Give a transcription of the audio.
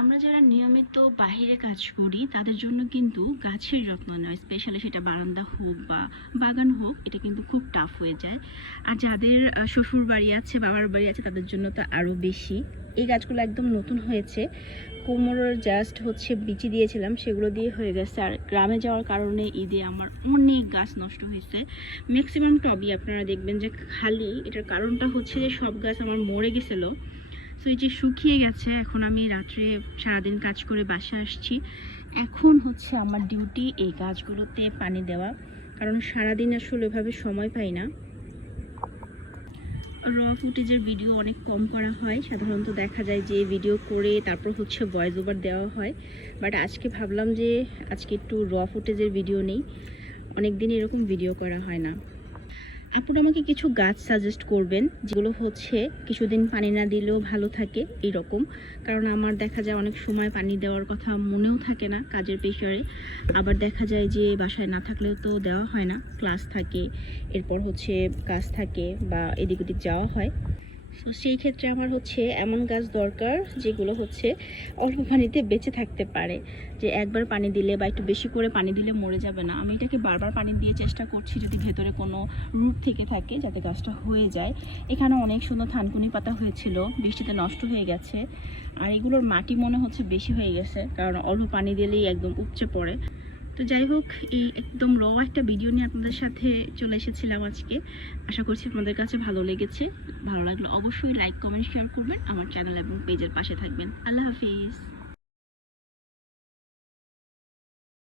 আমরা যারা নিয়মিত বাইরে কাজ করি, তাদের জন্য কিন্তু গাছের যত্ন নেওয়া স্পেশালি সেটা বারান্দা হোক বা বাগান হোক, এটা কিন্তু খুব টাফ হয়ে যায়। আর যাদের শ্বশুর বাড়ি আছে বাবার বাড়ি আছে, তাদের জন্য তো আরও বেশি। এই গাছগুলো একদম নতুন হয়েছে। কোমরের জাস্ট হচ্ছে বিচি দিয়েছিলাম, সেগুলো দিয়ে হয়ে গেছে। আর গ্রামে যাওয়ার কারণে ঈদে আমার অনেক গাছ নষ্ট হয়েছে। ম্যাক্সিমাম টবই আপনারা দেখবেন যে খালি, এটার কারণটা হচ্ছে যে সব গাছ আমার মরে গেছিল। সো এই যে শুকিয়ে গেছে, এখন আমি রাত্রে সারাদিন কাজ করে বাসা আসছি। এখন হচ্ছে আমার ডিউটি এই গাছগুলোতে পানি দেওয়া, কারণ সারাদিন আসলে ওইভাবে সময় পাই না। র ফুটেজের ভিডিও অনেক কম করা হয়, সাধারণত দেখা যায় যে ভিডিও করে তারপর হচ্ছে ভয়েস ওভার দেওয়া হয়। বাট আজকে ভাবলাম যে আজকে একটু র ফুটেজের ভিডিও নেই অনেক দিন এরকম ভিডিও করা হয় না। আপনারা আমাকে কিছু গাছ সাজেস্ট করবেন, যেগুলো হচ্ছে কিছুদিন পানি না দিলেও ভালো থাকে এই রকম কারণ আমার দেখা যায় অনেক সময় পানি দেওয়ার কথা মনেও থাকে না কাজের পেশারে আবার দেখা যায় যে বাসায় না থাকলেও তো দেওয়া হয় না ক্লাস থাকে, এরপর হচ্ছে কাজ থাকে বা এদিক ওদিক যাওয়া হয়। তো সেই ক্ষেত্রে আমার হচ্ছে এমন গাছ দরকার যেগুলো হচ্ছে অল্প পানিতে বেঁচে থাকতে পারে। যে একবার পানি দিলে বা একটু বেশি করে পানি দিলে মরে যাবে না। আমি এটাকে বারবার পানি দিয়ে চেষ্টা করছি যদি ভেতরে কোনো রুট থেকে থাকে যাতে গাছটা হয়ে যায়। এখানে অনেক সুন্দর থানকুনি পাতা হয়েছিল, বৃষ্টিতে নষ্ট হয়ে গেছে। আর এগুলোর মাটি মনে হচ্ছে বেশি হয়ে গেছে, কারণ অল্প পানি দিলেই একদম উপচে পড়ে। তো যাই হোক, এই একদম র একটা ভিডিও নিয়ে আপনাদের সাথে চলে এসেছিলাম আজকে। আশা করছি আপনাদের কাছে ভালো লেগেছে। ভালো লাগলে অবশ্যই লাইক কমেন্ট শেয়ার করবেন। আমার চ্যানেল এবং পেজের পাশে থাকবেন। আল্লাহ হাফিজ।